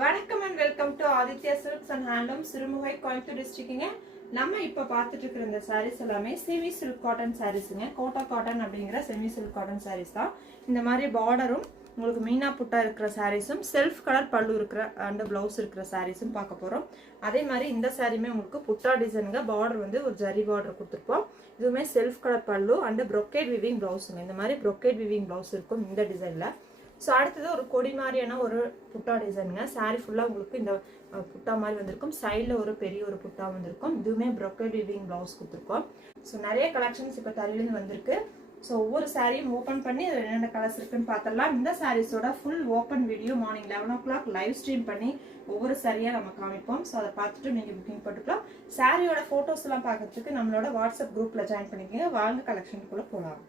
வணக்கம் and welcome to Aditya silks and handloom Sirumugai Coimbatore டிஸ்ட்ரிக்ட்டுங்க. நம்ம இப்போ பார்த்துட்டு இருக்கிற இந்த சாரீஸ் எல்லாமே செமி சில்க் காட்டன் சாரீஸுங்க. கோட்டா காட்டன் அப்படிங்கிற செமி சில்க் காட்டன் சாரீஸ் தான். இந்த மாதிரி பார்டரும் உங்களுக்கு மீனா புட்டா இருக்கிற சாரீஸும் செல்ஃப் கலர் பல்லு இருக்கிற அண்ட் பிளவுஸ் இருக்கிற சாரீஸும் பார்க்க போகிறோம். அதே மாதிரி இந்த சாரியுமே உங்களுக்கு புட்டா டிசைனுங்க. பார்டர் வந்து ஒரு ஜரி பார்டர் கொடுத்துருப்போம். இதுவுமே செல்ஃப் கலர் பல்லு அண்ட் ப்ரொக்கேட் விவிங் பிளவுஸுங்க. இந்த மாதிரி ப்ரொக்கேட் விவிங் பிளவுஸ் இருக்கும் இந்த டிசைனில். ஸோ அடுத்தது ஒரு கொடி மாதிரியான ஒரு புட்டா டிசைனுங்க. சாரீ ஃபுல்லாக உங்களுக்கு இந்த புட்டா மாதிரி வந்திருக்கும். சைடில் ஒரு பெரிய ஒரு புட்டா வந்திருக்கும். இதுவுமே ப்ரொக்கேட் வீவிங் பிளவுஸ் கொடுத்துருக்கோம். ஸோ நிறைய கலெக்ஷன்ஸ் இப்போ தரையிலேருந்து வந்திருக்கு. ஸோ ஒவ்வொரு சாரியும் ஓப்பன் பண்ணி அதில் என்னென்ன கலர்ஸ் இருக்குன்னு பார்த்துடலாம். இந்த சாரீஸோட full open video morning 11 o'clock live stream பண்ணி ஒவ்வொரு சாரியாக நம்ம காமிப்போம். ஸோ அதை பார்த்துட்டு நீங்கள் புக்கிங் போட்டுக்கலாம். சாரியோட ஃபோட்டோஸ் எல்லாம் பார்க்கறதுக்கு நம்மளோட வாட்ஸ்அப் குரூப்பில் ஜாயின் பண்ணிக்கோங்க. வாங்க கலெக்ஷனுக்குள்ளே போகலாம்.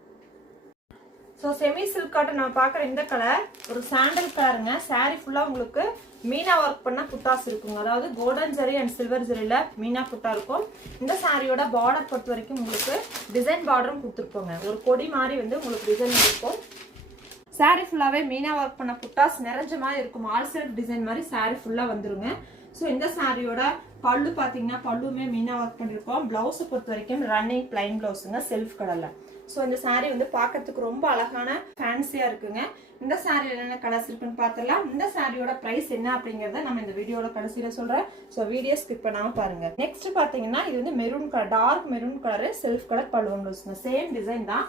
ஸோ செமி சில்க் காட்டன் நம்ம பார்க்குற இந்த கலர் ஒரு சாண்டல் கலருங்க. சாரீ ஃபுல்லாக உங்களுக்கு மீனா ஒர்க் பண்ண புட்டாஸ் இருக்குங்க. அதாவது கோல்டன் ஜரி அண்ட் சில்வர் ஜரியில் மீனா புட்டா இருக்கும். இந்த சாரியோட பார்டர் பொறுத்த வரைக்கும் உங்களுக்கு டிசைன் பார்டரும் கொடுத்துருப்போங்க. ஒரு கொடி மாதிரி வந்து உங்களுக்கு டிசைன் இருக்கும். சாரீ ஃபுல்லாகவே மீனா ஒர்க் பண்ண புட்டாஸ் நிறைஞ்ச மாதிரி இருக்கும். ஆல் செல்ஃப் டிசைன் மாதிரி சாரீ ஃபுல்லாக வந்துருங்க. ஸோ இந்த சாரியோட பல்லு பார்த்தீங்கன்னா பல்லுமே மீனா ஒர்க் பண்ணியிருக்கோம். பிளவுஸை பொறுத்த வரைக்கும் ரன்னிங் பிளைன் பிளவுஸுங்க செல்ஃப் கலரில். ஸோ இந்த சாரீ வந்து பார்க்கறதுக்கு ரொம்ப அழகான ஃபேன்சியாக இருக்குங்க. இந்த சாரீ என்னென்ன கலர்ஸ் இருக்குன்னு பார்த்துலாம். இந்த சாரியோட ப்ரைஸ் என்ன அப்படிங்கிறத நம்ம இந்த வீடியோட கடைசியில் சொல்கிறேன். ஸோ வீடியோ ஸ்கிப் பண்ணாமல் பாருங்க. நெக்ஸ்ட் பார்த்தீங்கன்னா இது வந்து maroon colour, dark maroon colour self colour பல்லுவன் பிளவுஸுங்க. சேம் டிசைன் தான்.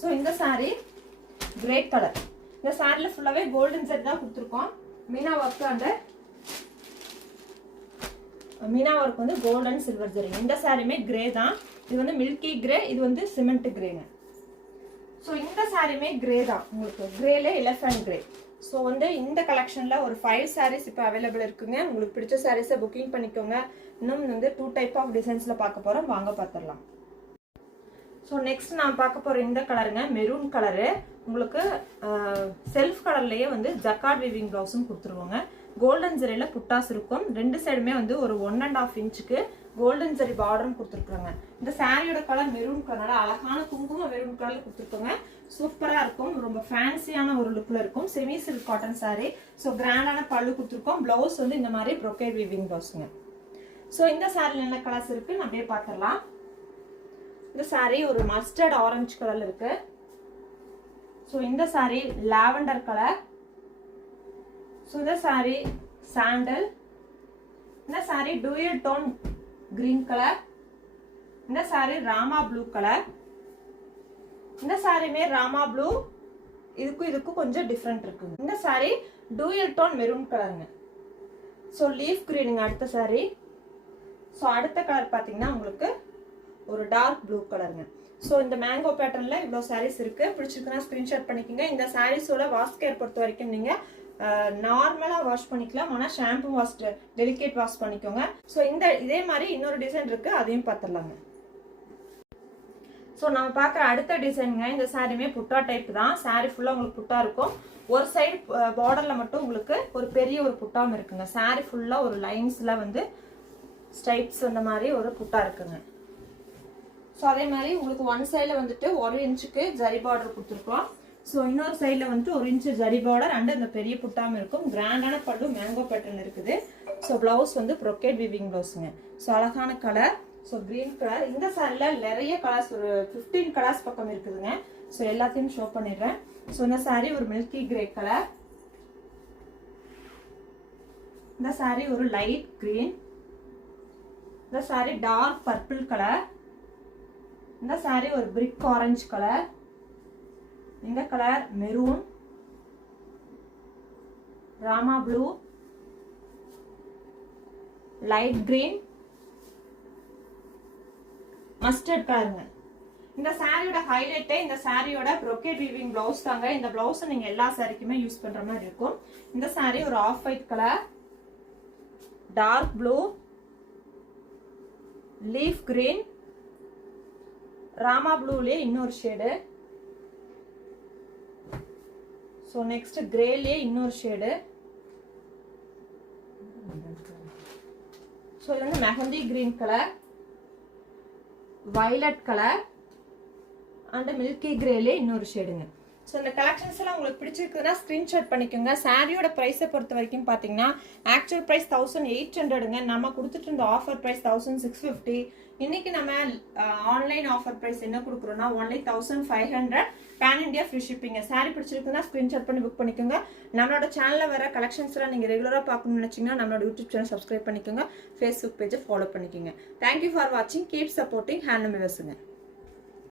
ஸோ இந்த சாரீ கிரே கலர். இந்த சாரியில் ஃபுல்லாகவே கோல்டன் செட் தான் கொடுத்துருக்கோம். Meena work and Meena work வந்து கோல்டன் சில்வர் ஜரி. இந்த சாரியுமே கிரே தான். இது வந்து மில்கி கிரே, இது வந்து சிமெண்ட் கிரேங்க. ஸோ இந்த சாரியுமே கிரே தான். உங்களுக்கு கிரேல எலிஃபண்ட் கிரே. ஸோ வந்து இந்த கலெக்ஷனில் ஒரு 5 சாரீஸ் இப்போ அவைலபிள் இருக்குங்க. உங்களுக்கு பிடிச்ச சாரீஸை புக்கிங் பண்ணிக்கோங்க. இன்னும் வந்து 2 டைப் ஆஃப் டிசைன்ஸில் பார்க்க போகிறோம். வாங்க பார்த்துடலாம். ஸோ நெக்ஸ்ட் நான் பார்க்க போகிற இந்த கலருங்க மெரூன் கலரு. உங்களுக்கு செல்ஃப் கலர்லேயே வந்து ஜக்கார்ட் வீவிங் ப்ளவுஸும் கொடுத்துருவோங்க. கோல்டன் ஜரியில் புட்டாஸ் இருக்கும். 2 சைடுமே வந்து ஒரு 1.5 இன்ச்சுக்கு கோல்டன் ஜரி பார்டரும் கொடுத்துருக்குறாங்க. இந்த சாரியோட கலர் மெரூன் கலர், அழகான குங்கும மெரூன் கலர்ல கொடுத்துருக்கோங்க. சூப்பராக இருக்கும். ரொம்ப ஃபேன்சியான ஒரு லுக்கில் இருக்கும். Semi silk cotton sorry. So கிராண்டான பல்லு கொடுத்துருக்கோம். பிளவுஸ் வந்து இந்த மாதிரி ப்ரொக்கேட் வீவிங் பிளவுஸுங்க. ஸோ இந்த சாரியில் என்ன கலர்ஸ் இருக்குன்னு அப்படியே பார்த்துடலாம். இந்த சாரி ஒரு மஸ்டர்ட் ஆரஞ்சு கலர்ல இருக்கு. ஸோ இந்த சாரி லாவெண்டர் கலர். ஸோ இந்த சாரி சாண்டல். இந்த sari dual tone green colour. இந்த சாரி ராமா ப்ளூ கலர். இந்த சாரியுமே ராமா ப்ளூ. இதுக்கும் கொஞ்சம் டிஃப்ரெண்ட் இருக்குங்க. இந்த சாரி டூயல் டோன் மெரூன் கலருங்க. ஸோ லீஃப் கிரீனுங்க அடுத்த சாரி. ஸோ அடுத்த கலர் பார்த்தீங்கன்னா உங்களுக்கு ஒரு டார்க் ப்ளூ கலருங்க. ஸோ இந்த மேங்கோ பேட்டர்ன்ல இவ்வளோ சாரீஸ் இருக்கு. பிடிச்சிருக்குன்னா ஸ்கிரீன்ஷாட் பண்ணிக்கோங்க. இந்த சாரீஸோட வாஷ் கேர் பொறுத்த வரைக்கும் நீங்க நார்மலாக வாஷ் பண்ணிக்கலாம். ஆனால் ஷாம்பு வாஷ் டெலிகேட் வாஷ் பண்ணிக்கோங்க. ஸோ இதே மாதிரி இன்னொரு டிசைன் இருக்கு, அதையும் பார்த்துடலாங்க. ஸோ நம்ம பார்க்குற அடுத்த டிசைனுங்க. இந்த சாரியுமே புட்டா டைப் தான். சாரி ஃபுல்லாக உங்களுக்கு புட்டா இருக்கும். ஒரு சைடு பார்டர்ல மட்டும் உங்களுக்கு ஒரு பெரிய ஒரு புட்டாவும் இருக்குங்க. சாரி ஃபுல்லாக ஒரு லைன்ஸ்ல வந்து ஸ்டைப்ஸ் அந்த மாதிரி ஒரு புட்டா இருக்குங்க. ஸோ அதே மாதிரி உங்களுக்கு ஒன் சைடில் வந்துட்டு 1 இன்ச்சுக்கு ஜரி பார்டர் கொடுத்துருக்கோம். ஸோ இன்னொரு சைடில் வந்துட்டு 1 இன்ச்சு ஜரி பார்டர் அண்ட் அந்த பெரிய புட்டாமல் இருக்கும். கிராண்டான பல்லு மேங்கோ பேட்டர்ன் இருக்குது. ஸோ பிளவுஸ் வந்து ப்ரொக்கேட் வீவிங் பிளவுஸுங்க. ஸோ அழகான கலர். So green colour. இந்த சாரியில் நிறைய கலர்ஸ், ஒரு 15 கலர்ஸ் பக்கம் இருக்குதுங்க. ஸோ எல்லாத்தையும் ஷோ பண்ணிடுறேன். ஸோ இந்த சாரி ஒரு மில்கி கிரே கலர். இந்த சாரி ஒரு லைட் கிரீன். இந்த சாரி டார்க் பர்பிள் கலர். இந்த சாரி ஒரு பிரிக் ஆரஞ்சு கலர். இந்த colour maroon, Rama blue, light green, mustard கலருங்க. இந்த சாரியோட ஹைலைட்டே இந்த சாரியோட ப்ரொக்கேட் வீவிங் பிளவுஸ் தாங்க. இந்த பிளவுஸ் நீங்க எல்லா சாரிக்குமே யூஸ் பண்ற மாதிரி இருக்கும். இந்த சாரி ஒரு off white colour, dark blue, leaf green, Rama ப்ளூலயே இன்னொரு ஷேடு. ஸோ நெக்ஸ்ட் கிரேலயே இன்னொரு ஷேடு. ஸோ இது வந்து mehndi green colour, violet colour and milky கிரேலே இன்னொரு ஷேடுங்க. ஸோ இந்த கலெக்ஷன்ஸ் எல்லாம் உங்களுக்கு பிடிச்சிருக்குதுன்னா ஸ்க்ரீன்ஷாட் பண்ணிக்கோங்க. சாரியோட ப்ரைஸை பொறுத்த வரைக்கும் பார்த்தீங்கன்னா ஆக்சுவல் ப்ரைஸ் 1800ங்க. நம்ம கொடுத்துட்டு இருந்த ஆஃபர் ப்ரைஸ் 1650. இன்னைக்கு நம்ம ஆன்லைன் ஆஃபர் ப்ரைஸ் என்ன கொடுக்குறோம்னா only 1500 pan India free shipping. Saree பிடிச்சிருக்குன்னா ஸ்க்ரீன்ஷாட் பண்ணி புக் பண்ணிக்கோங்க. நம்மளோட சேனலில் வர கலெக்ஷன்ஸ்லாம் நீங்கள் ரெகுலராக பார்க்கணும்னு நினச்சிங்கன்னா நம்மளோட யூடியூப் சேனல் சப்ஸ்கிரைப் பண்ணிக்கோங்க. ஃபேஸ்புக் பேஜை ஃபாலோ பண்ணிக்கோங்க. தேங்க்யூ ஃபார் வாட்சிங். Keep supporting handloom விவர்ஸுங்க.